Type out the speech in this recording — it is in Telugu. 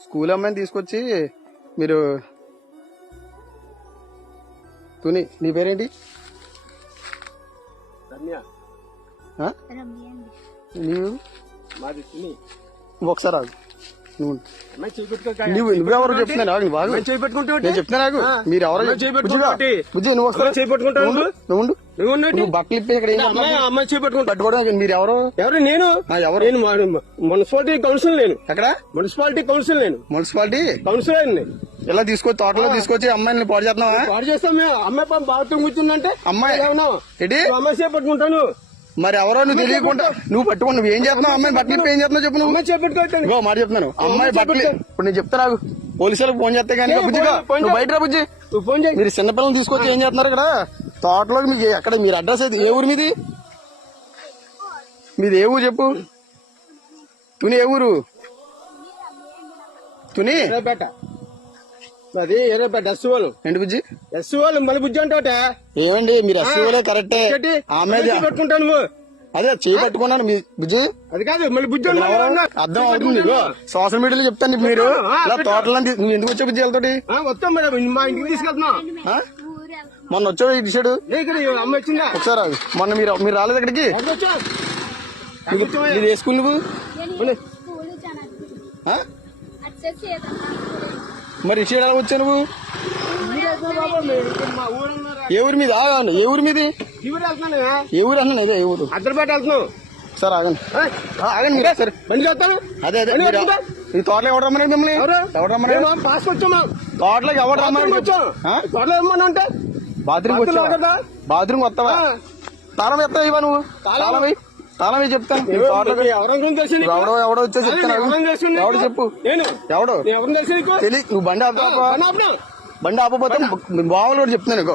స్కూల్ అమ్మాయిని తీసుకొచ్చి మీరు తుని నీ పేరేంటి? ఆ? నీవు ఒకసారి ఆగు. నువ్వెవరు చెప్తున్నా నేను చెప్తున్నా నాకు మీరు ఎవరో బుజ్జి నువ్వు నువ్వు బట్టలు ఇప్పి ఇక్కడ అమ్మాయి చేపట్టుకుంటా పట్టుకోవడం మీరు ఎవరు? ఎవరు? నేను ఎవరు? Municipality council. నేను ఎక్కడ? Municipality council. నేను మున్సిపాలిటీ కౌన్సిలర్. ఇలా తీసుకొచ్చి తోటలో తీసుకొచ్చి అమ్మాయిని పాడు చేస్తున్నావా? పాడు చేస్తాం మేము. అమ్మాయి బాత్రూమ్ కూర్చుందంటే అమ్మాయి ఏంటి అమ్మాయి చేపట్టుకుంటాను. మరి ఎవరో నువ్వు తెలియకుండా నువ్వు పట్టుకుని నువ్వు ఏం చేస్తున్నావు? అమ్మాయి బట్టలు ఏం చేస్తున్నావు చెప్పు. నువ్వు చేపట్టుకుంటాను మాట చెప్తున్నాను. అమ్మాయి బట్టలు ఇప్పుడు నేను చెప్తా నాకు పోలీసులకు ఫోన్ చేస్తే కానీ బుజ్జిగా నువ్వు బయట రా బుజ్జి. ఫోన్ చేయి. మీరు చిన్నపిల్లలు తీసుకొచ్చి ఏం చేస్తున్నారు ఇక్కడ తోటలోకి? మీకు ఎక్కడ మీరు అడ్రస్ అయితే ఏ ఊరు మీది? మీది ఏ ఊరు చెప్పు. తుని ఏ ఊరు? తుని అది ఎర్రపేట ఎస్సీఓలు. ఏంటి బుజ్జి? ఎస్సీఓలు మళ్ళీ బుజ్జి అంటావట. ఏమండి మీరు ఎస్సీఓలే కరెక్టే. ఆమె పెట్టుకుంటాను నువ్వు అదే చేయి పట్టుకున్నాను మీ బుజ్జి. అది కాదు మళ్ళీ బుజ్జి అర్థం అవుతుంది. సోషల్ మీడియాలో చెప్తాను మీరు ఇలా తోటలో నువ్వు ఎందుకు వచ్చే బుజ్జి వెళ్తాడు? వస్తాం మేడం మా ఇంటికి తీసుకెళ్తున్నాం. మొన్న వచ్చాడు ఇటు సైడ్ అమ్మ వచ్చిందా ఒకసారి అది మొన్న మీరు రాలేదు ఇక్కడికి? మీరు ఏ స్కూల్ నువ్వు? మరి ఇటు సైడ్ ఎలా వచ్చావు నువ్వు? ఏ ఊరి మీద? ఏ ఊరి మీది? ఏ ఊరు అన్నా ఇదే ఏ ఊరు? అద్దరిపేట వెళ్తున్నావు. సార్ ఆగండి ఆగండి మీరే సరే బండి చేస్తాను. అదే అదే ఈ తోటలో ఎవరు రమ్మని మిమ్మల్ని? ఎవరు రమ్మని? పాస్ వచ్చాము తోటలోకి ఎవరు రమ్మని? తోటలో రమ్మని అంటే బాత్రూమ్ వచ్చావా? బాత్రూమ్ వస్తావా? తాళం ఎత్తా ఇవ్వ నువ్వు. తాళం చెప్తాను. ఎవడో వచ్చా చెప్తాను. ఎవడు చెప్పు ఎవడు తెలియదు. నువ్వు బండి ఆపకపోతే బావలు కూడా చెప్తున్నాను.